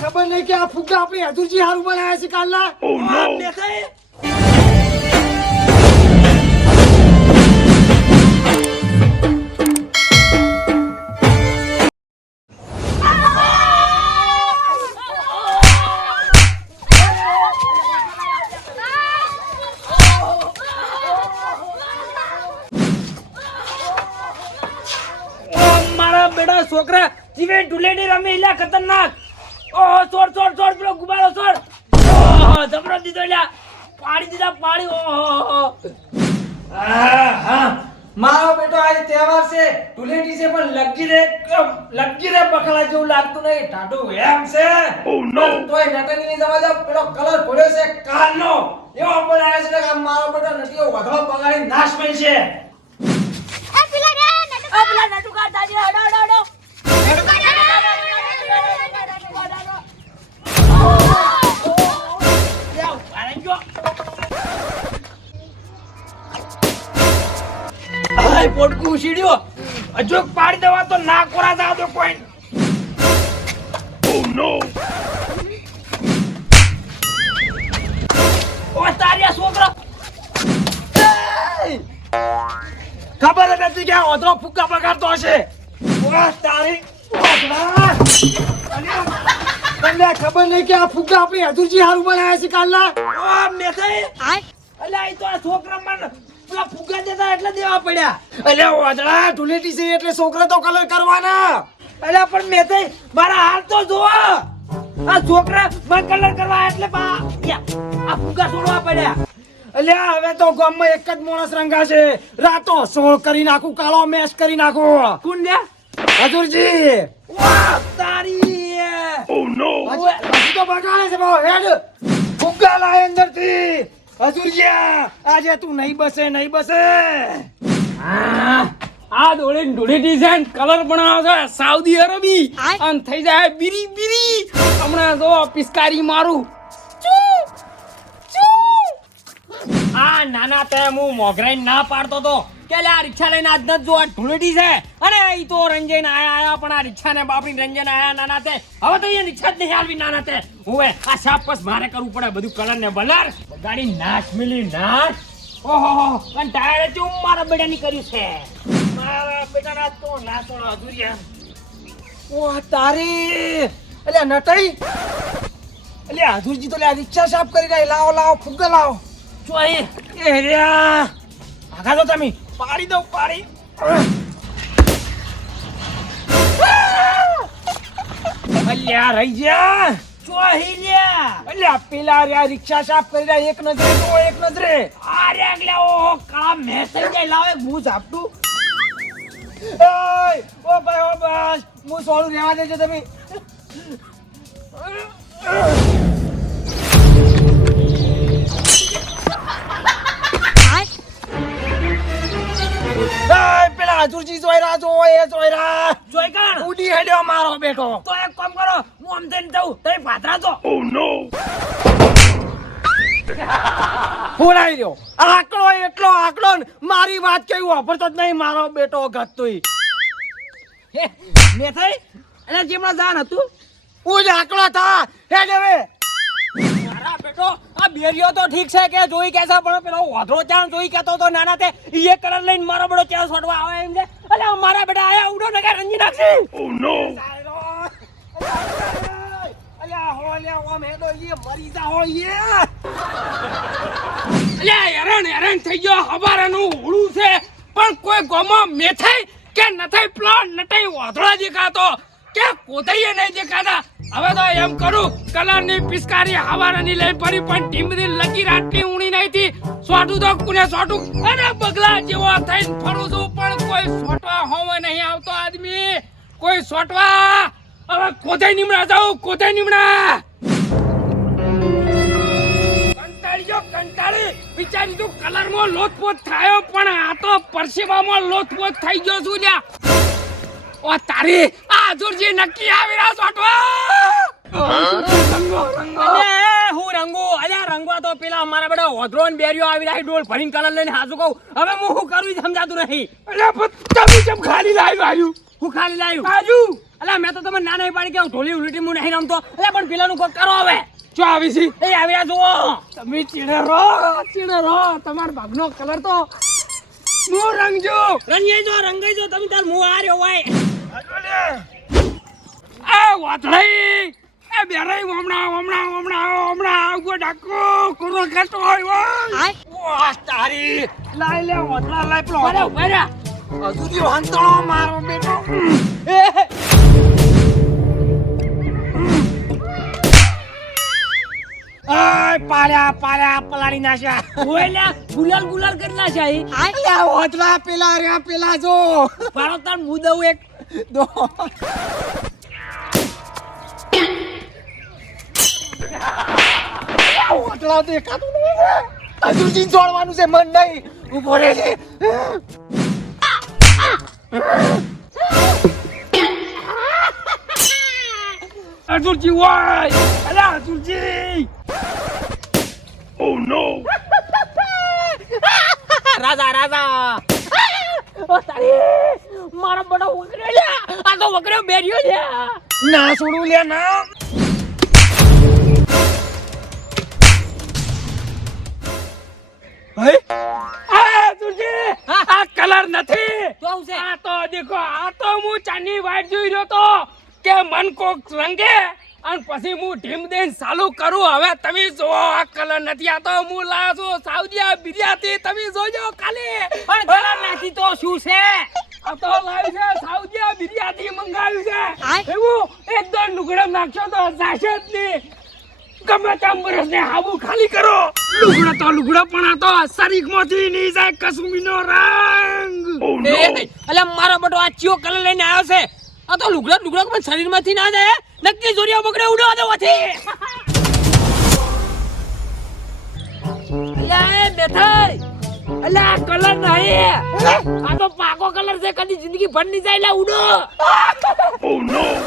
ખબર નહીં કે આ ફુગ્ગા આપણી હજુરજી હારું બનાવ્યા છે કાલના. મારા બેટા છોકરા જીવે ઢુલેડી રમે ઇલા ખતરનાક. ઓહો છોડ છોડ છોડ પેલો ગુબારો છોડ. ઓહો જબરો દીધો ઇલા પાડી દીધા પાડી. ઓહો હા મારો બેટો આજે તહેવાર છે ધૂળેટી છે પણ લગી રે બખલા જેવું લાગતું નહીં ટાટું એમ છે. તોય નટની જવા દે પેલો કલર ભર્યો છે કાલનો એવો બનાવ્યો છે કે મારો બેટો નટીઓ વધો બગાડી નાશ મેં છે. પેલા નટુ કાઢ દાજે હડો હડો હડો. આય પોડકું ઉછીડ્યો. અજોક પાડી દેવા તો ના કોરા જાવ તો કોઈ. ઓ તારિયા છોકરો ખબર જ નથી કે આ ઓધરો ફુગ્ગા બગાડતો હશે. વાહ તારી તમને ખબર નહીં કે આ ફુગ્ગા આપણી હજુરજી હારું બનાવ્યા છે કાલના. ઓ મેથાઈ અલ્યા ઈ તો આ છોકરા મને પેલા ફુગ્ગા દેતા એટલે દેવા પડ્યા. અલ્યા ઓધરા ધૂળેટી છે એટલે છોકરા તો કલર કરવાના. અલ્યા પણ મેથાઈ મારા હાલ તો જોવો. આ છોકરા મને કલર કરવા એટલે આ ફુગ્ગા છોડવા પડ્યા. અલ્યા હવે તો ગામમાં એક જ માણસ રંગાશે. રાતો સોળ કરી નાખું, કાળો મેસ કરી નાખું. કોણ લે? હજુરજી. વાહ તારી. હજી તો બગાડે છે ભાવ હેડ. ફુગ્ગા લાય અંદરથી. હજુરજી આજે તું નહીં બસે નહીં બસે. આ દોડી ધૂળેટી છે કલર બનાવે છે સાઉદી અરબી અને થઈ જાય બીરી બીરી. હમણાં જો પિસ્કારી મારું. આ નાના તે હું મોગરાઈ ના પાડતો તો કે લે આ રિક્ષા લઈને આજ ન જો આ ધૂળેટી છે અને ઈ તો રંજન આયા પણ આ રિક્ષા ને બાપરી રંજન આયા નાના તે હવે તો એ રિક્ષા જ નહીં હાલવી નાના તે. હવે આ શાપસ મારે કરવું પડે બધું કલર ને બલર ગાડી નાશ મિલી નાશ. ઓહો અને ટાયર ચૂમ મારા બેટાની કર્યું છે. મારા બેટાના તો નાસોડા અધુરિયા. ઓહ તારી. અલ્યા નટાઈ. અલ્યા હજુરજી તો લે રિક્ષા સાફ કરી રહી. લાવો લાવો ફુગ્ગા લાવો. જો એ રહ્યા આગા તો તમે પાડી દો પાડી. અલ્યા રહી જા. ચોહી લ્યા. અલ્યા પેલા રહ્યા રિક્ષા સાફ કરી રહ્યા. એક નજરે તો એક નજરે. આ રે આગલા ઓહો કાળા મેસલ જાય લાવે હું ઝાપટું. ઓય ઓ ભાઈ ઓ બસ હું સોળું રહેવા દેજો તમે. પેલા હજુરજી જોયરા જોયરા જોઈ કાણ ઉડી હેડ્યો મારો બેટો. તો એક કામ કરો હું આમ થઈને જાઉં તમે પાથરા જો. બોલાવી દો. આકડો એટલો આકડો ને મારી વાત કેવું વાપરતો જ નહીં મારો બેટો ગતોય. મે થઈ અને જેમણા જાન હતું હું જ આકડો થા હેડ હવે. મારા બેટો આ બેરિયો તો ઠીક છે કે જોઈ કે છે પણ પેલો ઓધરો ચાણ જોઈ કેતો તો નાના તે ઈ એક કલર લઈને મારો બેટો ચાણ છોડવા આવે એમ છે. અલે મારા બેટા આયા ઉડો નગર રંજી નાખશે. ઓ નો અલ્યા હો અલ્યા ઓમ હેડો ઈ મરી જા હો ઈ. અલ્યા હેરાન થઈ ગયો. હવારાનું ઉડું છે પણ કોઈ ગોમો મેથાઈ કે નથાઈ પ્લાન નટાઈ ઓધળા દેખાતો કે કોતઈએ નહીં દેખાતા. હવે તો એમ કરું કલરની પિસ્કારી હવારાની લઈ પડી પણ ટીમરી લગી રાતની ઊણી નહીં થી સોટું તો કુને સોટું અને બગલા જેવો થઈને ફરું છું પણ કોઈ સોટવા હોવે નહીં આવતો આદમી. કોઈ સોટવા હવે કોથાઈ નીમડા જાઉં કોથાઈ નીમડા. કંટાળી વિચારી તું કલરમાં લોથપોથ થાયો પણ આ તો પરસેવામાં લોથપોથ થઈ ગયો છું લ્યા. ઓ તારી આ હજુરજી નક્કી આવી રહ્યા સોટવા. હું રંગો અલ્યા રંગવા તો પેલા અમારા બેટા ઓધરો ને બેરિયો આવી રહ્યા ડોલ ભરીને કલર લઈને હાજુ કહું. હવે હું શું કરું સમજાતું નહીં. અલ્યા તમે કેમ ખાલી લાવી આવ્યું. હું ખાલી લાવ્યું બાજુ અલા મેં તો તમને ના નહીં પાડી કે હું ઢોલી ઉલટી હું નહીં રમતો અલા પણ પેલાનું કોક કરો હવે જો આવી છે એ આવ્યા જુઓ તમે ચીડે રહો તમાર ભાગનો કલર તો હું રંગજો રંગાઈ જો તમે તાર મું આ રહ્યો હોય એ વાતળી એ બેરાઈ હમણાં આગો ડાકો કોરો કાટો હોય વાહ તારી લાઈ લે વાતળા લાઈ પેલો બરે ઉભા રહ્યા હજુ દી હંતણો મારો બેટો આય પાડ્યા પલાળી નાખ્યા ઓય લ્યા ગુલાલ કેટલા છે અહીં અલ્યા વાતળા પેલા જો પાડો તાર મું દઉં એક દો વાતળા દેખાતું નહીં હજુ જી છોડવાનું છે મન નહીં ઉભો રહે છે અર્જુનજી વાય અલ્યા અર્જુનજી Oh no! રાજા ઓ તારી મારો બડો વગડ્યો લ્યા આ તો વગડ્યો બેર્યો લ્યા ના છોડું લે ના હે આ તુજી આ કલર નથી તો હું છે આ તો દેખો આ તો હું ચાની વાઈટ જોઈ રહ્યો તો કે મન કોક રંગે અને પછી હું ઢીમ દઈને ચાલુ કરું હવે તમે જો આ કલર નથી આ તો હું લાવ્યો છું સાઉદીયા બિરિયાથી તમે જોજો ખાલી પણ કલર નાખી તો શું છે આ તો લાવી છે સાઉદીયા બિરિયાથી મંગાવ્યું છે એવું એકદમ લુગડા નાખશો તો જાશે જ નહીં ગમે તેમ બરસને હાબુ ખાલી કરો લુગડા પણ આ તો શરીરમાંથી નહીં જાય કસુમીનો રંગ અલા મારો બટો આ ચિયો કલર લઈને આવ્યો છે આ તો લુગડા પણ શરીરમાંથી ના જાય નક્કી જોરિયા બગડે ઉડો દેવાથી અલા એ બેઠાઈ અલા આ કલર નહીં આ તો પાકો કલર છે કદી જિંદગી ભર નહીં જાય લા ઉડો Oh no!